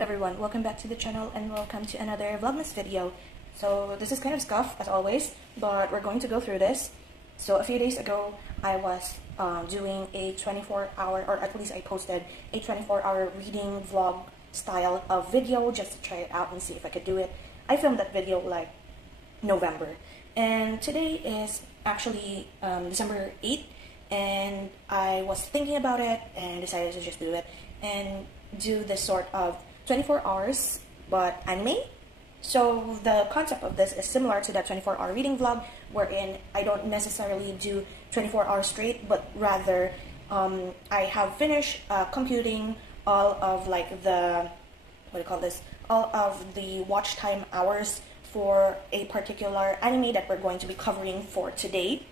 everyone, welcome back to the channel and welcome to another Vlogmas video. So this is kind of scuffed as always, but we're going to go through this. So a few days ago I was doing a 24-hour, or at least I posted a 24-hour reading vlog style of video just to try it out and see if I could do it. I filmed that video like November, and today is actually December 8th, and I was thinking about it and decided to just do it and do this sort of 24 hours but anime. So the concept of this is similar to that 24-hour reading vlog, wherein I don't necessarily do 24 hours straight, but rather I have finished computing all of like the, all of the watch time hours for a particular anime that we're going to be covering for today.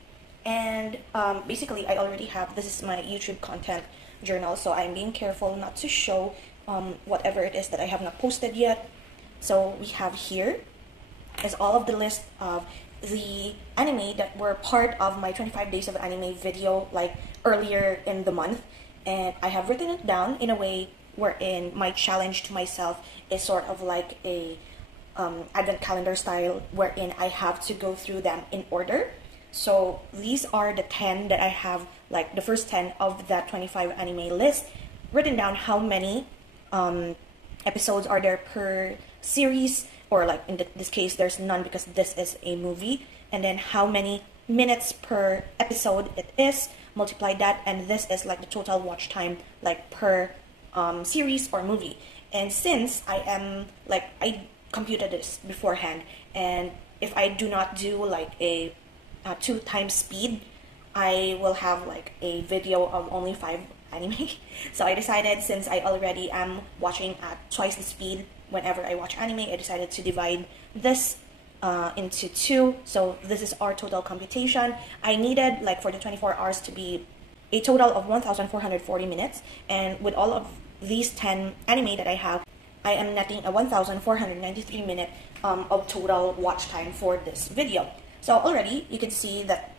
And basically I already have, this is my YouTube content journal, so I'm being careful not to show whatever it is that I have not posted yet. So we have here is all of the list of the anime that were part of my 25 days of anime video like earlier in the month, and I have written it down in a way wherein my challenge to myself is sort of like a advent calendar style, wherein I have to go through them in order. So these are the 10 that I have, like the first 10 of that 25 anime list, written down how many episodes are there per series, or like in this case there's none because this is a movie, and then how many minutes per episode it is, multiply that, and this is like the total watch time like per series or movie. And since I computed this beforehand, and if I do not do like a 2 times speed, I will have like a video of only 5 anime. So I decided, since I already am watching at twice the speed whenever I watch anime, I decided to divide this into 2. So this is our total computation. I needed like for the 24 hours to be a total of 1,440 minutes, and with all of these 10 anime that I have, I am netting a 1,493 minute of total watch time for this video. So already you can see that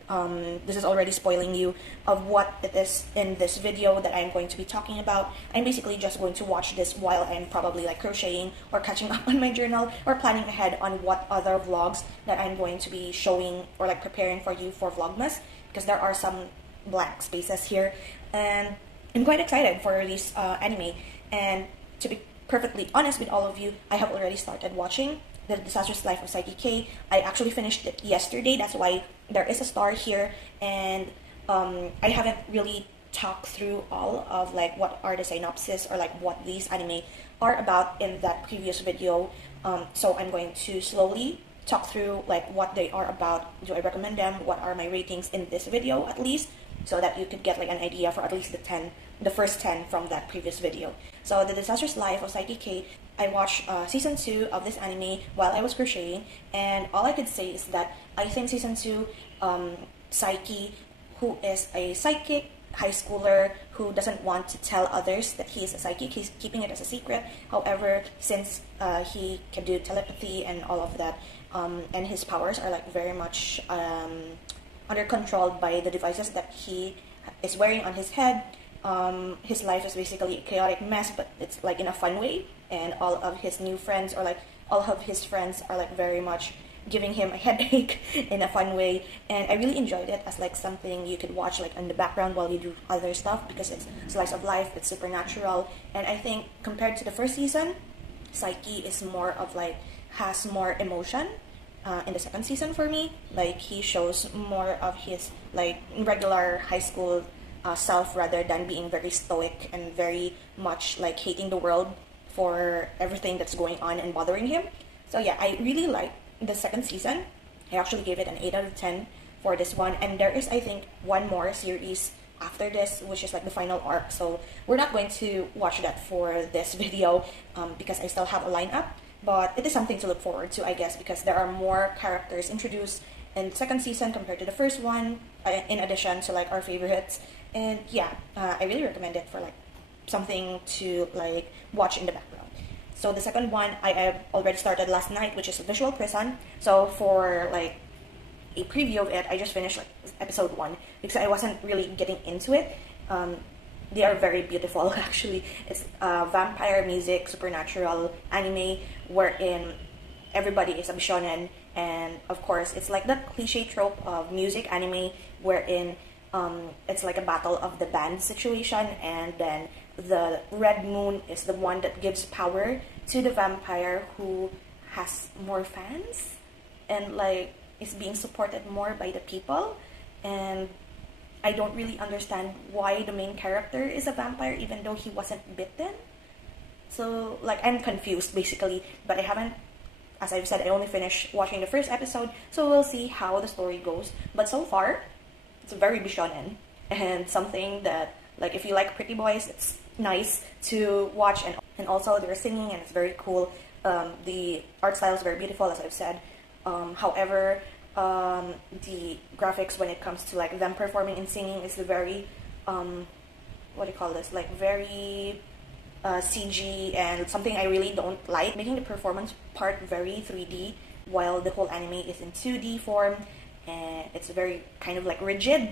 this is already spoiling you of what it is in this video that I'm going to be talking about. I'm basically just going to watch this while I'm probably like crocheting or catching up on my journal or planning ahead on what other vlogs that I'm going to be showing or like preparing for you for Vlogmas, because there are some blank spaces here, and I'm quite excited for this anime. And to be perfectly honest with all of you, I have already started watching The Disastrous Life of Psyche K. I actually finished it yesterday, that's why there is a star here, and I haven't really talked through all of like what are the synopsis or like what these anime are about in that previous video. So I'm going to slowly talk through like what they are about, do I recommend them, what are my ratings in this video at least, so that you could get like an idea for at least the first 10 from that previous video. So The Disastrous Life of Psyche K, I watched season 2 of this anime while I was crocheting, and all I could say is that I think season 2, Psyche, who is a psychic high schooler who doesn't want to tell others that he is a psychic, he's keeping it as a secret. However, since he can do telepathy and all of that, and his powers are like very much under control by the devices that he is wearing on his head, his life is basically a chaotic mess, but it's like in a fun way, and all of his new friends, or like all of his friends, are like very much giving him a headache in a fun way. And I really enjoyed it as like something you could watch like in the background while you do other stuff, because it's slice of life, it's supernatural. And I think compared to the first season, Psyche is more of like, has more emotion in the second season for me. Like he shows more of his like regular high school self, rather than being very stoic and very much like hating the world for everything that's going on and bothering him. So yeah, I really like the second season. I actually gave it an 8 out of 10 for this one, and there is, I think, one more series after this, which is like the final arc. So we're not going to watch that for this video because I still have a lineup, but it is something to look forward to, I guess, because there are more characters introduced in the second season compared to the first one, in addition to like our favorites. And yeah, I really recommend it for like something to like watch in the background. So the second one I have already started last night, which is Visual Prison. So for like a preview of it, I just finished like episode 1 because I wasn't really getting into it. they are very beautiful. Actually, it's vampire music, supernatural anime wherein everybody is a shonen, and of course it's like that cliche trope of music anime wherein it's like a battle of the band situation, and then the red moon is the one that gives power to the vampire who has more fans and like is being supported more by the people. And I don't really understand why the main character is a vampire even though he wasn't bitten. So like I'm confused basically, but I haven't, as I've said, I only finished watching the first episode, so we'll see how the story goes. But so far, it's very bishonen, and something that, like, if you like pretty boys, it's nice to watch, and also they're singing and it's very cool. The art style is very beautiful, as I've said. However, the graphics when it comes to like them performing and singing is very, what do you call this? Like very CG, and something I really don't like, making the performance part very 3D while the whole anime is in 2D form, and it's very kind of like rigid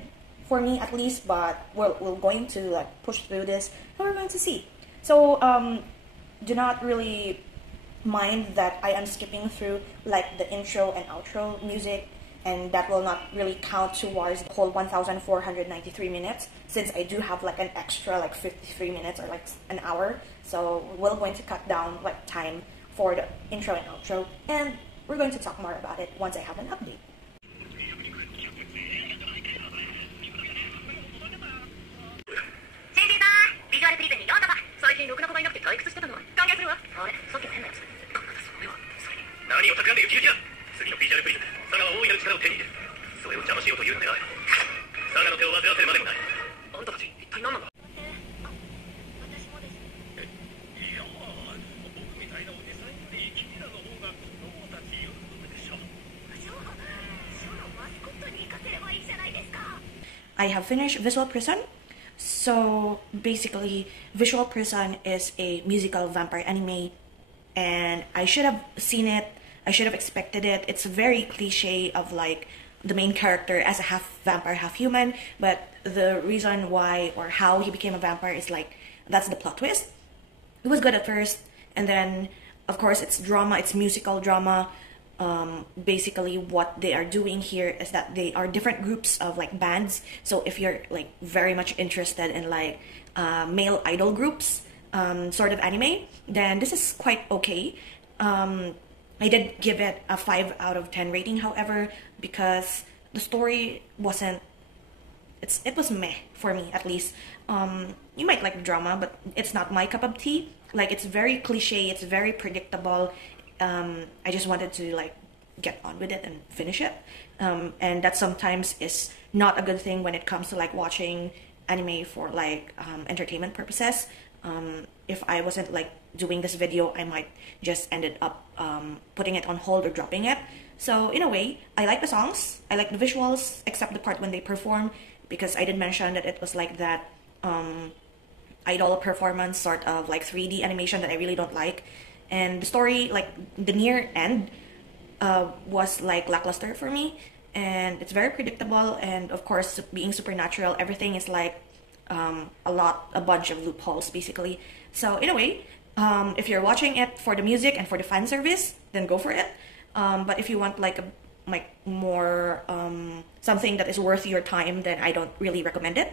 for me at least. But we're going to like push through this and we're going to see. So do not really mind that I am skipping through like the intro and outro music, and that will not really count towards the whole 1,493 minutes, since I do have like an extra like 53 minutes or like an hour. So we're going to cut down like time for the intro and outro, and we're going to talk more about it once I have an update. 何を企んでいる気力や。次のビジュアルプリズムで佐賀は大いなる力を手に入れる。それを邪魔しようというのではない。佐賀の手を煩わせるまでもない。あんたたち一体何なんだ。いや、僕みたいなおじさんより君らの方が子供たち喜ぶでしょ。そう、そのマスコットに行かせればいいじゃないですか。I have finished Visual Prison. So basically, Visual Prison is a musical vampire anime, and I should have seen it. I should have expected it. It's very cliche of like the main character as a half vampire, half human, but the reason why or how he became a vampire is like, that's the plot twist. It was good at first, and then of course it's drama, it's musical drama. Basically what they are doing here is that they are different groups of like bands. So if you're like very much interested in like male idol groups sort of anime, then this is quite okay. I did give it a 5 out of 10 rating, however, because the story wasn't, it was meh for me at least. You might like drama, but it's not my cup of tea. Like, it's very cliche, it's very predictable. I just wanted to like get on with it and finish it, and that sometimes is not a good thing when it comes to like watching anime for like entertainment purposes. If I wasn't like doing this video, I might just ended up putting it on hold or dropping it. So in a way, I like the songs, I like the visuals, except the part when they perform, because I did mention that it was like that idol performance sort of like 3D animation that I really don't like. And the story, like the near end, was like lackluster for me, and it's very predictable, and of course being supernatural, everything is like a bunch of loopholes basically. So in a way, if you're watching it for the music and for the fan service, then go for it. But if you want like more something that is worth your time, then I don't really recommend it.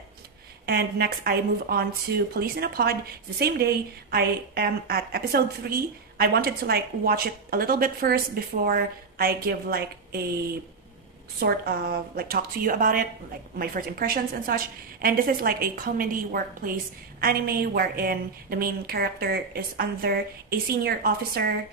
And next I move on to Police in a Pod. It's the same day. I am at episode 3. I wanted to like watch it a little bit first before I give like a sort of like talk to you about it, like my first impressions and such. And this is like a comedy workplace anime wherein the main character is under a senior officer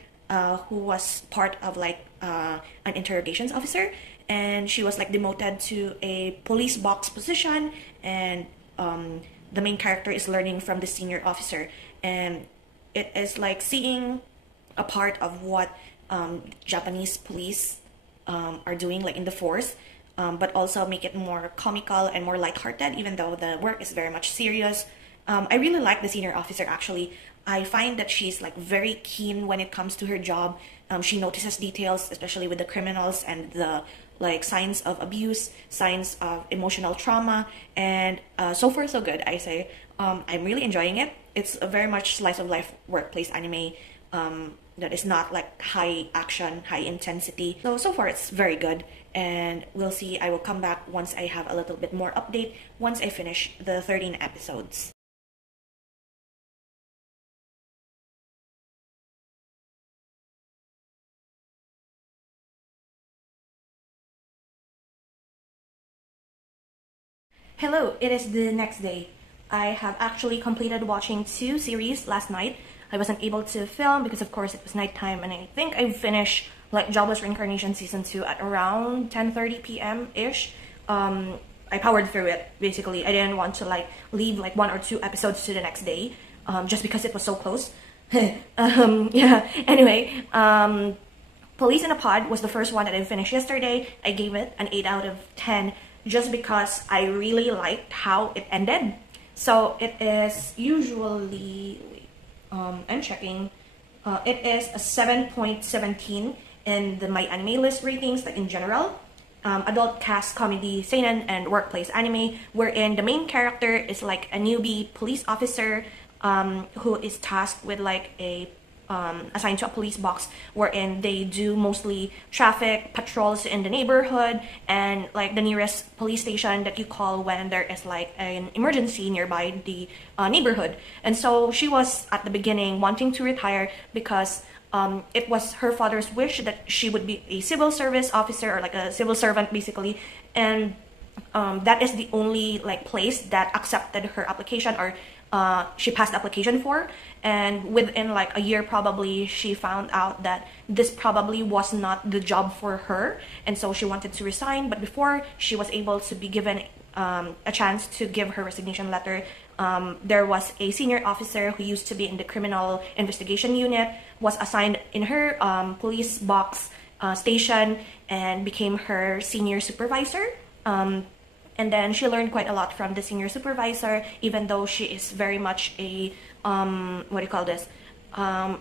who was part of like an interrogations officer, and she was like demoted to a police box position, and the main character is learning from the senior officer, and it is like seeing a part of what Japanese police are doing like in the force, but also make it more comical and more lighthearted, even though the work is very much serious. I really like the senior officer actually. I find that she's like very keen when it comes to her job. She notices details, especially with the criminals and the like signs of abuse, signs of emotional trauma, and so far so good, I say. I'm really enjoying it. It's a very much slice of life workplace anime that is not like high action, high intensity. So far it's very good, and we'll see. I will come back once I have a little bit more update once I finish the 13 episodes. Hello, it is the next day. I have actually completed watching 2 series last night. I wasn't able to film because of course it was nighttime, and I think I finished like Jobless Reincarnation season 2 at around 10:30 p.m. ish. I powered through it basically. I didn't want to like leave like 1 or 2 episodes to the next day just because it was so close. Yeah, anyway, Police in a Pod was the first one that I finished yesterday. I gave it an 8 out of 10 just because I really liked how it ended. So it is usually, I'm checking, it is a 7.17 in the My Anime List ratings, like in general. Adult cast comedy, seinen, and workplace anime, wherein the main character is like a newbie police officer who is tasked with like a assigned to a police box wherein they do mostly traffic patrols in the neighborhood and like the nearest police station that you call when there is like an emergency nearby the neighborhood. And so she was at the beginning wanting to retire because it was her father's wish that she would be a civil service officer or like a civil servant basically, and that is the only like place that accepted her application, or she passed the application for. And within like a year probably she found out that this probably was not the job for her, and so she wanted to resign. But before she was able to be given a chance to give her resignation letter, there was a senior officer who used to be in the criminal investigation unit, was assigned in her police box station and became her senior supervisor. And then she learned quite a lot from the senior supervisor, even though she is very much a what do you call this?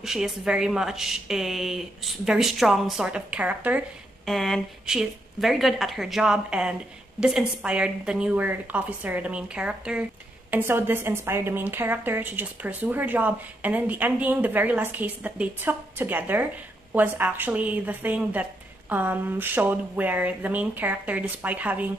She is very much a very strong sort of character, and she is very good at her job, and this inspired the newer officer, the main character. And so this inspired the main character to just pursue her job. And then the ending, the very last case that they took together, was actually the thing that showed where the main character, despite having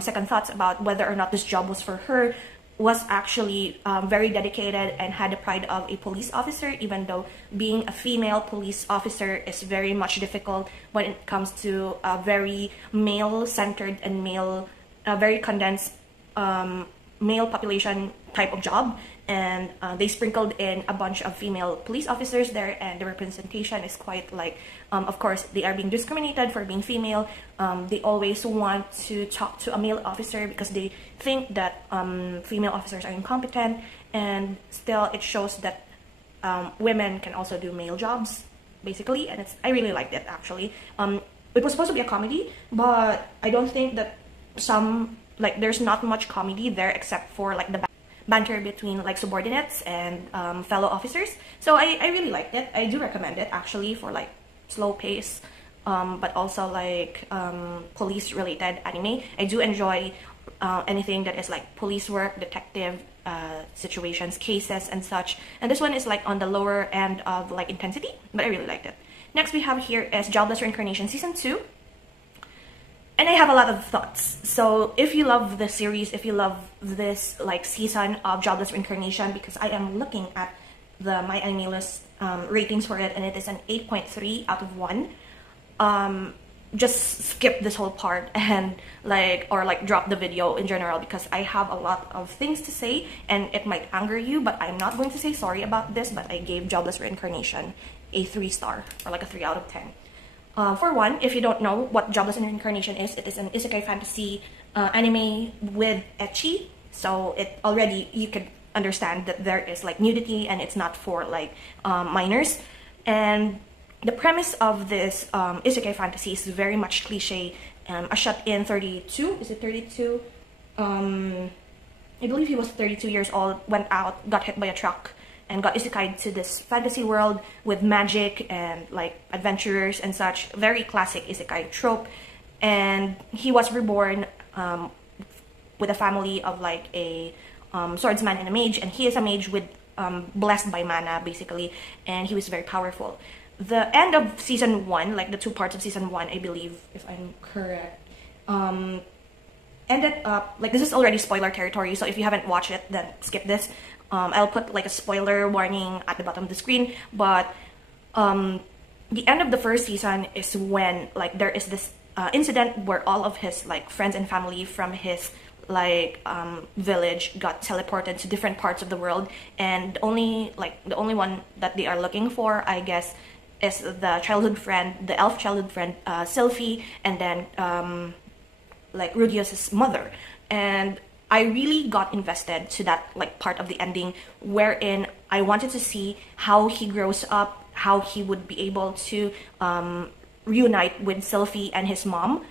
second thoughts about whether or not this job was for her, was actually very dedicated and had the pride of a police officer, even though being a female police officer is very much difficult when it comes to a very male-centered and very condensed male population type of job. And they sprinkled in a bunch of female police officers there, and the representation is quite like, of course, they are being discriminated for being female. They always want to talk to a male officer because they think that female officers are incompetent, and still it shows that women can also do male jobs, basically. And I really liked it, actually. It was supposed to be a comedy, but I don't think that there's not much comedy there except for like the banter between like subordinates and fellow officers. So I really liked it. I do recommend it actually for like slow pace but also like police related anime. I do enjoy anything that is like police work, detective situations, cases and such, and this one is like on the lower end of like intensity, but I really liked it. Next we have here is Jobless Reincarnation season 2. And I have a lot of thoughts. So if you love the series, if you love this like season of Jobless Reincarnation, because I am looking at the My Anime List ratings for it, and it is an 8.3 out of 1. Just skip this whole part and or drop the video in general, because I have a lot of things to say and it might anger you, but I'm not going to say sorry about this. But I gave Jobless Reincarnation a 3-star, or like a 3 out of 10. For one, if you don't know what Jobless Reincarnation is, it is an isekai fantasy anime with ecchi. So you could understand that there is like nudity and it's not for like minors. And the premise of this isekai fantasy is very much cliche. A shut in 32, is it 32? I believe he was 32 years old, went out, got hit by a truck, and got isekai'd to this fantasy world with magic and like adventurers and such. Very classic isekai trope. And he was reborn with a family of like a swordsman and a mage, and he is a mage with blessed by mana basically, and he was very powerful. The end of season 1, like the 2 parts of season 1, I believe, if I'm correct, ended up, like, this is already spoiler territory, so if you haven't watched it, then skip this. I'll put like a spoiler warning at the bottom of the screen, but the end of the first season is when, like, there is this incident where all of his, like, friends and family from his, like, village got teleported to different parts of the world, and the only one that they are looking for, I guess, is the childhood friend, the elf childhood friend, Sylphie, and then like Rudius's mother. And I really got invested to that, like, part of the ending wherein I wanted to see how he grows up, how he would be able to reunite with Sylphie and his mom.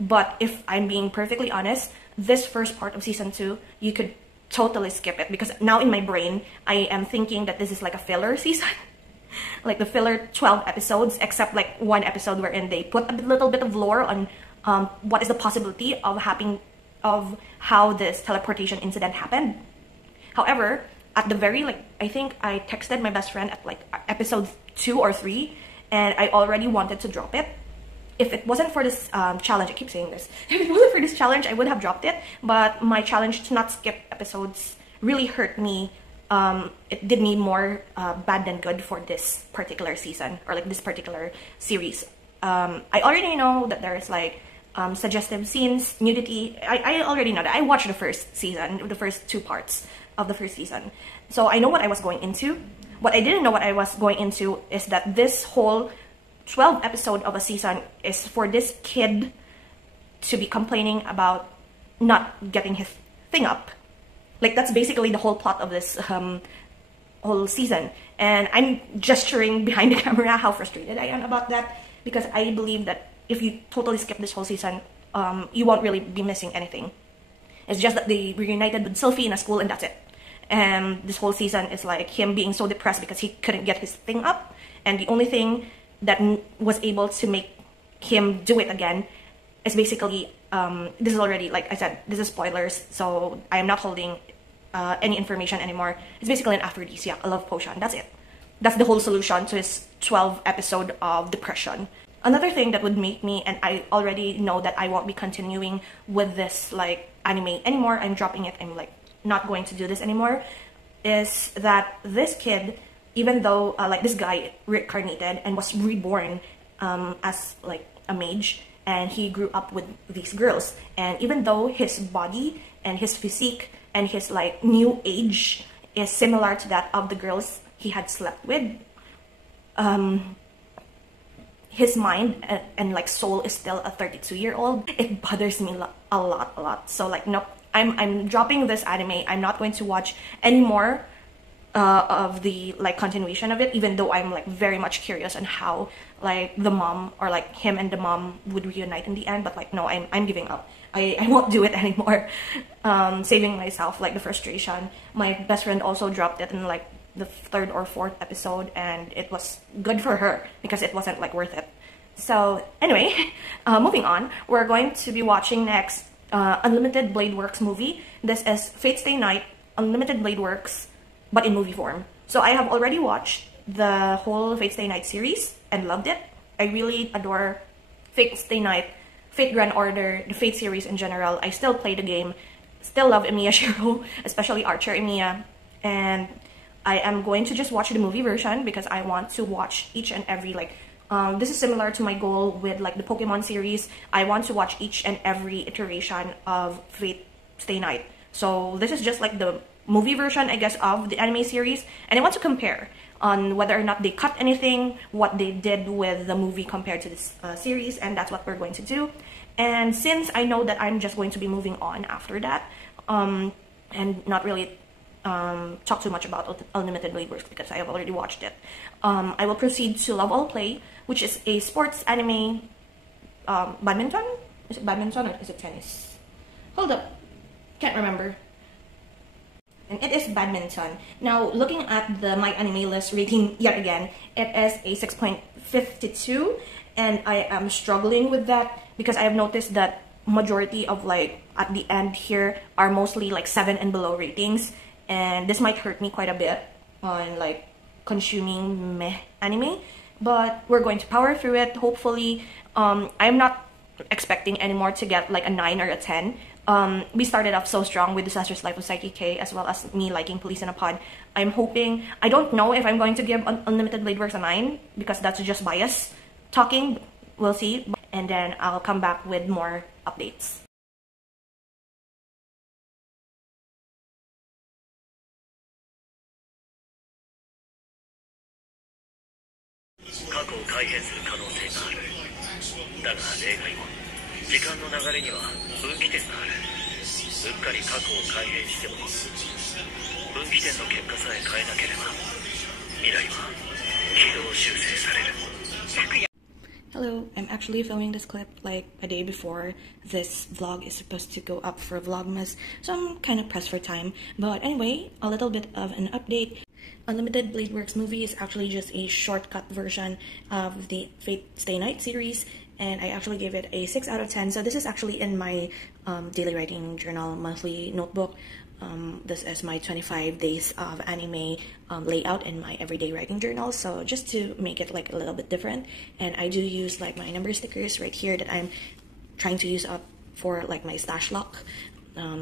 But if I'm being perfectly honest, this first part of season 2, you could totally skip it, because now in my brain I am thinking that this is like a filler season. Like the filler 12 episodes, except like one episode wherein they put a little bit of lore on what is the possibility of how this teleportation incident happened. However, at the very, like, I think I texted my best friend at like episode 2 or 3, and I already wanted to drop it. If it wasn't for this challenge, I keep saying this, if it wasn't for this challenge, I would have dropped it, but my challenge to not skip episodes really hurt me. It did me more bad than good for this particular season, or like this particular series. I already know that there's like suggestive scenes, nudity. I already know that. I watched the first season, the first 2 parts of the first season. So I know what I was going into. What I didn't know what I was going into is that this whole 12 episode of a season is for this kid to be complaining about not getting his thing up. Like, that's basically the whole plot of this whole season. And I'm gesturing behind the camera how frustrated I am about that, because I believe that if you totally skip this whole season, you won't really be missing anything. It's just that they reunited with Sylphie in a school, and that's it. And this whole season is like him being so depressed because he couldn't get his thing up, and the only thing that was able to make him do it again is basically, this is already, like I said, this is spoilers, so I am not holding any information anymore. It's basically an aphrodisiac, a love potion. That's it. That's the whole solution to his 12 episode of depression. Another thing that would make me, and I already know that I won't be continuing with this like anime anymore, I'm dropping it, I'm like not going to do this anymore, is that this kid, even though like this guy reincarnated and was reborn as like a mage, and he grew up with these girls, and even though his body and his physique and his like new age is similar to that of the girls he had slept with, his mind and like soul is still a 32-year-old. It bothers me a lot. So like, nope, I'm dropping this anime. I'm not going to watch any more of the like continuation of it, even though I'm like very much curious on how like the mom, or like him and the mom, would reunite in the end. But like, no, I'm giving up. I won't do it anymore. Saving myself like the frustration. My best friend also dropped it in like the 3rd or 4th episode, and it was good for her because it wasn't like worth it. So anyway, moving on, we're going to be watching next Unlimited Blade Works movie. This is Fate Stay Night Unlimited Blade Works, but in movie form. So I have already watched the whole Fate Stay Night series and loved it. I really adore Fate Stay Night, Fate Grand Order, the Fate series in general. I still play the game, still love Emiya Shiro, especially Archer Emiya, and I am going to just watch the movie version because I want to watch each and every, like, this is similar to my goal with like the Pokemon series. I want to watch each and every iteration of Fate Stay Night. So this is just like the movie version, I guess, of the anime series, and I want to compare on whether or not they cut anything, what they did with the movie compared to this series, and that's what we're going to do. And since I know that I'm just going to be moving on after that, and not really talk too much about Unlimited Blade Works because I have already watched it, I will proceed to Love All Play, which is a sports anime. Badminton? Is it badminton or is it tennis? Hold up, can't remember. And it is badminton. Now, looking at the My Anime List rating yet again, it is a 6.52, and I am struggling with that because I have noticed that majority of like at the end here are mostly like 7 and below ratings, and this might hurt me quite a bit on like consuming meh anime, but we're going to power through it. Hopefully, I'm not expecting anymore to get like a 9 or a 10. We started off so strong with Disastrous Life of Psyche K, as well as me liking Police in a Pod. I'm hoping, I don't know if I'm going to give Unlimited Blade Works a 9 because that's just bias talking. We'll see, and then I'll come back with more updates. 過去を改変する可能性がある。だが例外も時間の流れには分岐点がある。うっかり過去を改変しても分岐点の結果さえ変えなければ未来は軌道修正される。 Hello, I'm actually filming this clip like a day before this vlog is supposed to go up for Vlogmas, so I'm kind of pressed for time. But anyway, a little bit of an update. Unlimited Blade Works movie is actually just a shortcut version of the Fate Stay Night series, and I actually gave it a 6 out of 10. So this is actually in my daily writing journal monthly notebook. This is my 25 days of anime layout in my everyday writing journal, so just to make it like a little bit different. And I do use like my number stickers right here that I'm trying to use up for like my stash lock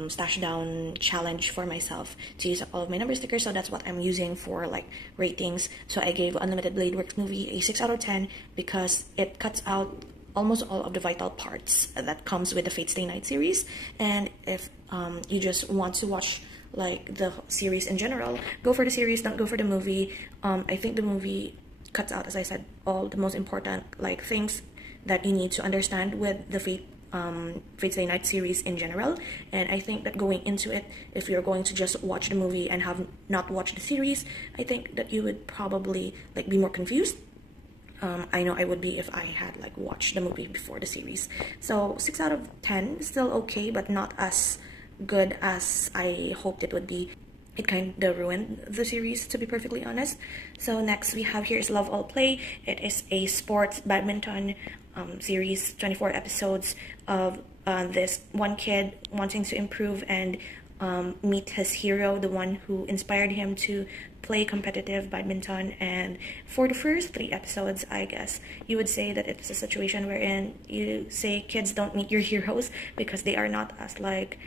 stash down challenge for myself, to use up all of my number stickers. So that's what I'm using for like ratings. So I gave Unlimited Blade Works movie a 6 out of 10 because it cuts out almost all of the vital parts that comes with the Fate Stay Night series. And if you just want to watch like the series in general, go for the series, don't go for the movie. I think the movie cuts out, as I said, all the most important like things that you need to understand with the Fate Stay Night series in general. And I think that going into it, if you're going to just watch the movie and have not watched the series, I think that you would probably like be more confused. I know I would be if I had like watched the movie before the series. So 6 out of 10 is still okay, but not as good as I hoped it would be. It kind of ruined the series, to be perfectly honest. So next we have here is Love All Play. It is a sports badminton series, 24 episodes of this one kid wanting to improve and meet his hero, the one who inspired him to play competitive badminton. And for the first 3 episodes, I guess you would say that it's a situation wherein you say kids don't meet your heroes because they are not as like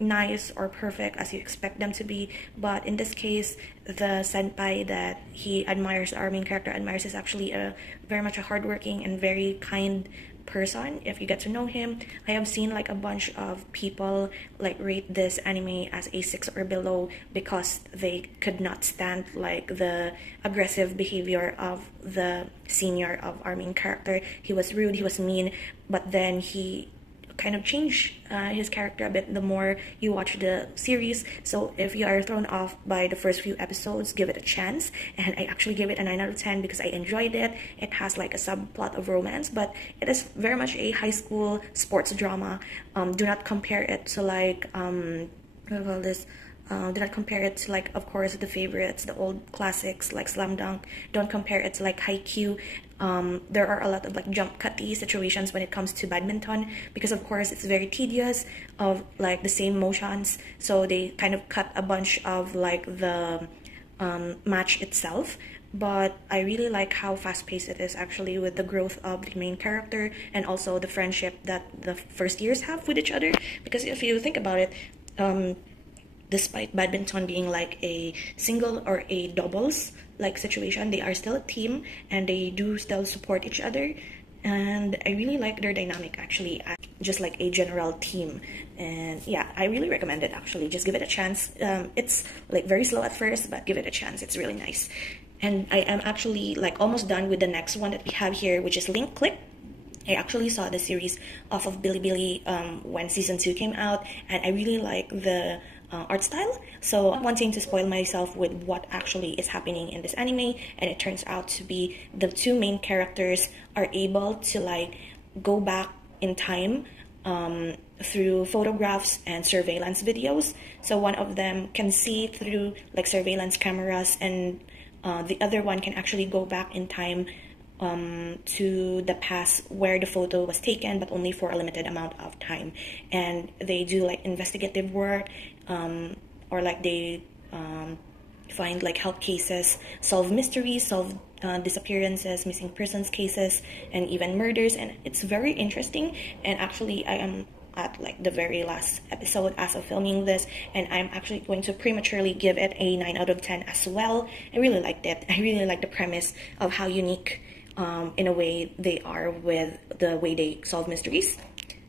nice or perfect as you expect them to be. But in this case, the senpai that he admires, our main character admires, is actually a very much a hardworking and very kind person if you get to know him. I have seen like a bunch of people like rate this anime as a 6 or below because they could not stand like the aggressive behavior of the senior of our main character. He was rude, he was mean, but then he kind of change his character a bit the more you watch the series. So if you are thrown off by the first few episodes, give it a chance. And I actually gave it a 9 out of 10 because I enjoyed it. It has like a subplot of romance, but it is very much a high school sports drama. Do not compare it to like what do you call this? Do not compare it to like, of course, the favorites, the old classics like Slam Dunk. Don't compare it to like Haikyuu. There are a lot of like jump cutty situations when it comes to badminton because of course it's very tedious of like the same motions, so they kind of cut a bunch of like the match itself. But I really like how fast-paced it is actually with the growth of the main character and also the friendship that the first years have with each other. Because if you think about it, despite badminton being like a single or a doubles like situation, they are still a team and they do still support each other. And I really like their dynamic actually, just like a general team. And yeah, I really recommend it actually. Just give it a chance. It's like very slow at first, but give it a chance. It's really nice. And I am actually like almost done with the next one that we have here, which is Link Click. I actually saw the series off of Bilibili when season 2 came out, and I really like the art style. So I'm wanting to spoil myself with what actually is happening in this anime, and it turns out to be the 2 main characters are able to like go back in time through photographs and surveillance videos. So one of them can see through like surveillance cameras, and the other one can actually go back in time to the past where the photo was taken, but only for a limited amount of time. And they do like investigative work, or like they find like help cases, solve mysteries, solve disappearances, missing persons cases, and even murders. And it's very interesting. And actually I am at like the very last episode as of filming this, and I'm actually going to prematurely give it a 9 out of 10 as well. I really liked it. I really like the premise of how unique in a way they are with the way they solve mysteries.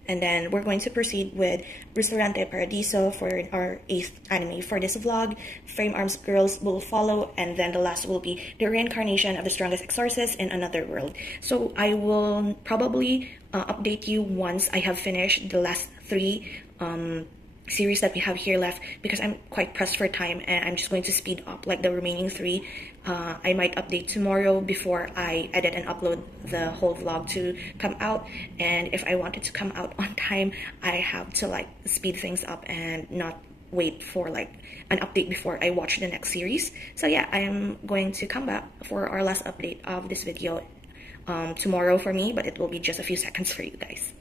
And then we're going to proceed with Restaurante Paradiso for our 8th anime for this vlog. Frame Arms Girls will follow, and then the last will be the reincarnation of the strongest exorcist in another world. So I will probably update you once I have finished the last 3 series that we have here left, because I'm quite pressed for time and I'm just going to speed up like the remaining 3. I might update tomorrow before I edit and upload the whole vlog to come out, and if I want it to come out on time, I have to like speed things up and not wait for like an update before I watch the next series. So yeah, I am going to come back for our last update of this video tomorrow for me, but it will be just a few seconds for you guys.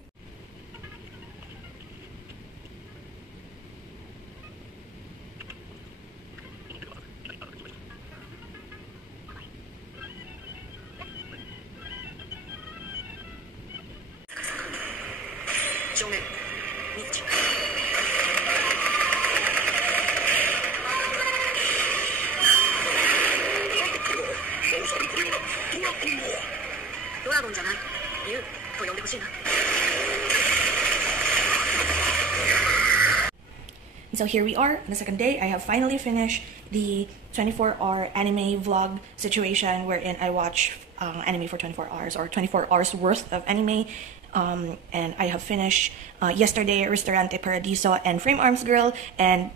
So here we are on the second day. I have finally finished the 24-hour anime vlog situation wherein I watch anime for 24 hours or 24 hours worth of anime. And I have finished yesterday Restaurante Paradiso and Frame Arms Girl, and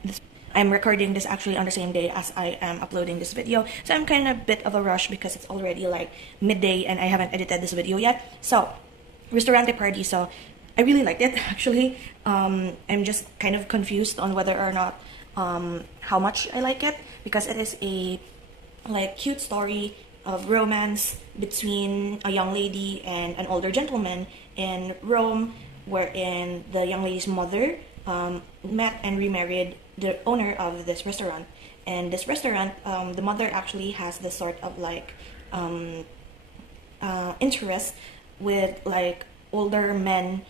I'm recording this actually on the same day as I am uploading this video. So I'm kind of a bit of a rush because it's already like midday and I haven't edited this video yet. So Restaurante Paradiso, I really liked it actually. I'm just kind of confused on whether or not how much I like it, because it is a like cute story of romance between a young lady and an older gentleman in Rome, wherein the young lady's mother met and remarried the owner of this restaurant. And this restaurant, the mother actually has this sort of like interest with like older men,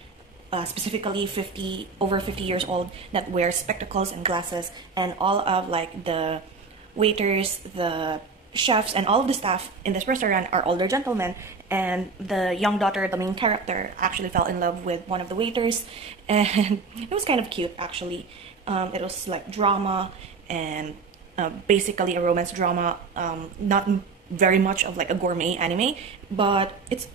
specifically over 50 years old, that wear spectacles and glasses, and all of like the waiters, the chefs, and all of the staff in this restaurant are older gentlemen. And the young daughter, the main character, actually fell in love with one of the waiters, and it was kind of cute actually. It was like drama and basically a romance drama, not very much of like a gourmet anime, but it's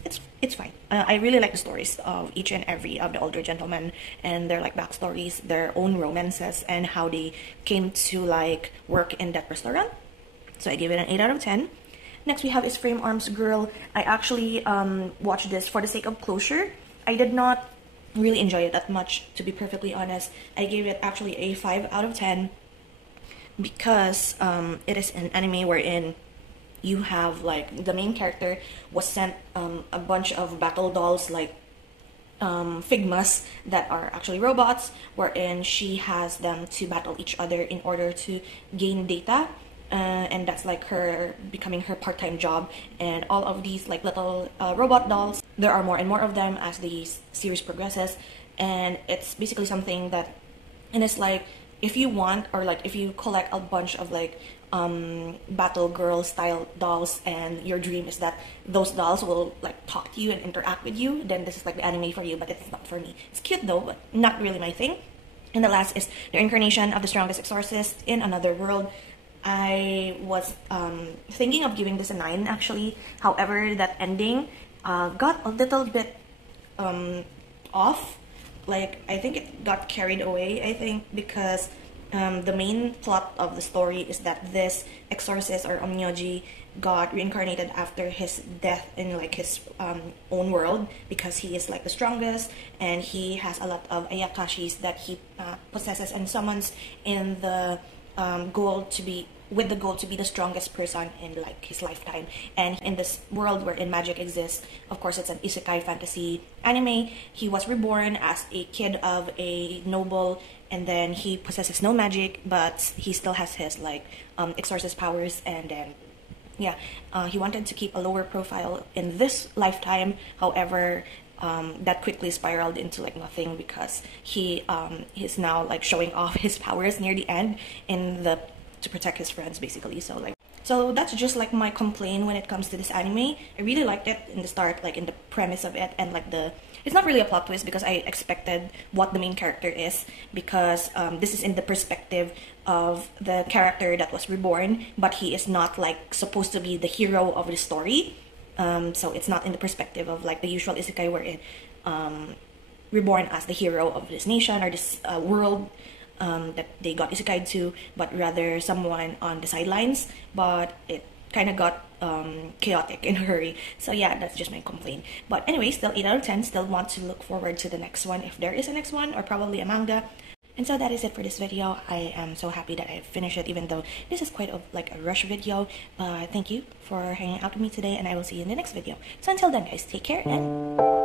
fine. I really like the stories of each and every of the older gentlemen and their like backstories, their own romances, and how they came to like work in that restaurant. So I give it an 8 out of 10. Next we have is Frame Arms Girl. I actually watched this for the sake of closure. I did not really enjoy it that much, to be perfectly honest. I gave it actually a 5 out of 10 because it is an anime wherein you have like the main character was sent a bunch of battle dolls, like Figmas, that are actually robots, wherein she has them to battle each other in order to gain data, and that's like her becoming her part-time job. And all of these like little robot dolls, there are more and more of them as the series progresses, and it's basically something that, and it's like if you want, or like if you collect a bunch of like battle girl style dolls and your dream is that those dolls will like talk to you and interact with you, then this is like the anime for you. But it's not for me. It's cute though, but not really my thing. And the last is the incarnation of the strongest exorcist in another world. I was thinking of giving this a 9 actually. However, that ending got a little bit off. Like I think it got carried away, I think, because the main plot of the story is that this exorcist or Onmyoji got reincarnated after his death in like his own world, because he is like the strongest and he has a lot of ayakashis that he possesses and summons in the goal to be with the goal to be the strongest person in like his lifetime. And in this world wherein magic exists, of course it's an isekai fantasy anime, he was reborn as a kid of a noble, and then he possesses no magic, but he still has his like exorcist powers. And then yeah, he wanted to keep a lower profile in this lifetime. However, that quickly spiraled into like nothing, because he is now like showing off his powers near the end to protect his friends, basically. So that's just like my complaint when it comes to this anime. I really liked it in the start, like in the premise of it, and like it's not really a plot twist, because I expected what the main character is, because this is in the perspective of the character that was reborn, but he is not like supposed to be the hero of the story. So it's not in the perspective of like the usual isekai wherein reborn as the hero of this nation or this world that they got isekai'd to, but rather someone on the sidelines. But it kind of got chaotic in a hurry. So yeah, that's just my complaint. But anyway, still 8 out of 10. Still want to look forward to the next one, if there is a next one, or probably a manga. And so that is it for this video. I am so happy that I finished it, even though this is quite like a rush video. But thank you for hanging out with me today, and I will see you in the next video. So until then, guys, take care and